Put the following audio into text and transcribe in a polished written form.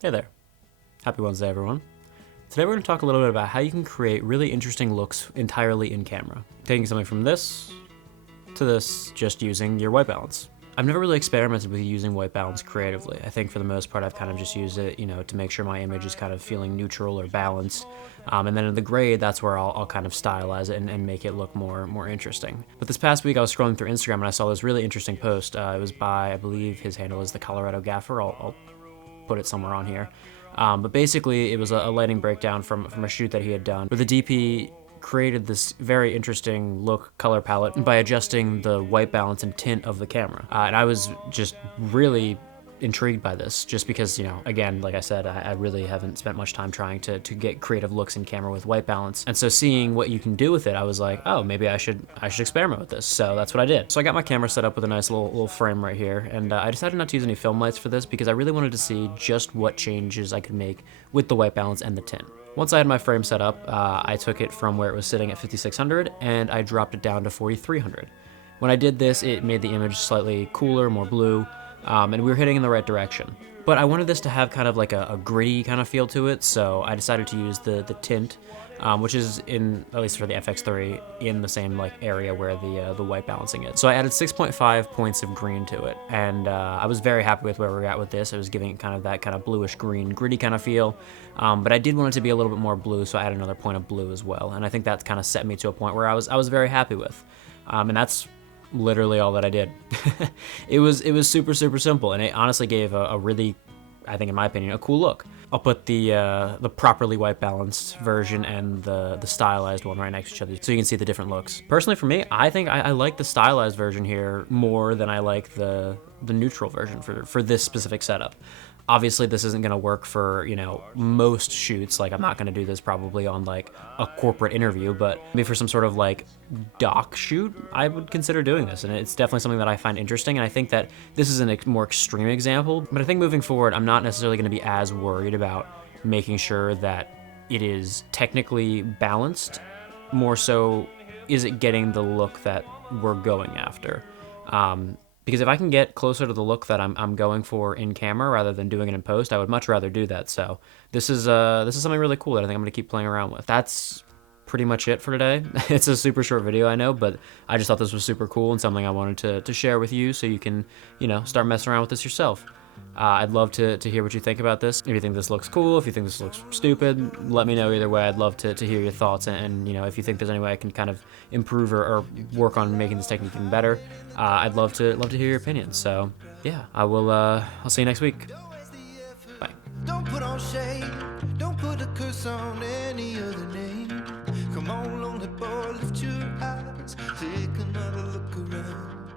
Hey there. Happy Wednesday, everyone. Today we're going to talk a little bit about how you can create really interesting looks entirely in camera. Taking something from this to this just using your white balance. I've never really experimented with using white balance creatively. I think for the most part I've kind of just used it, to make sure my image is kind of feeling neutral or balanced. And then in the grade, that's where I'll kind of stylize it and make it look more interesting. But this past week I was scrolling through Instagram and I saw this really interesting post. It was by, I believe his handle is the Colorado Gaffer. I'll put it somewhere on here. But basically it was a lighting breakdown from a shoot that he had done, where the DP created this very interesting look color palette by adjusting the white balance and tint of the camera. And I was just really intrigued by this, just because, again, like I said, I really haven't spent much time trying to get creative looks in camera with white balance. And so seeing what you can do with it, I was like, oh, maybe I should experiment with this. So that's what I did. So I got my camera set up with a nice little frame right here, and I decided not to use any film lights for this because I really wanted to see just what changes I could make with the white balance and the tint. Once I had my frame set up, I took it from where it was sitting at 5600 and I dropped it down to 4300. When I did this, it made the image slightly cooler, more blue, and we were heading in the right direction. But I wanted this to have kind of like a gritty kind of feel to it, so I decided to use the tint, which is in, at least for the FX3, in the same area where the white balancing is. So I added 6.5 points of green to it, and I was very happy with where we were at with this. I was giving it kind of that kind of bluish green, gritty kind of feel, but I did want it to be a little bit more blue, so I added another point of blue as well, and I think that kind of set me to a point where I was very happy with, and that's literally all that I did. It was super simple, and it honestly gave a really, I think in my opinion, a cool look. I'll put the properly white balanced version and the stylized one right next to each other so you can see the different looks. Personally for me, I think I like the stylized version here more than I like the neutral version for this specific setup. Obviously this isn't gonna work for, most shoots. I'm not gonna do this probably on a corporate interview, but maybe for some sort of doc shoot, I would consider doing this. And it's definitely something that I find interesting. And I think that this is a more extreme example, but I think moving forward, I'm not necessarily gonna be as worried about making sure that it is technically balanced. More so, is it getting the look that we're going after? Because if I can get closer to the look that I'm going for in camera rather than doing it in post, I would much rather do that. So this is something really cool that I think I'm gonna keep playing around with. That's pretty much it for today. It's a super short video, I know, but I just thought this was super cool and something I wanted to share with you so you can, start messing around with this yourself. I'd love to hear what you think about this. If you think this looks cool, if you think this looks stupid, let me know either way. I'd love to hear your thoughts, and if you think there's any way I can kind of improve or work on making this technique even better, I'd love to hear your opinions. So yeah, I'll see you next week. Bye. Don't put on shade, don't put a curse on any other name. Come on, lonely boy, lift your eyes, take another look around.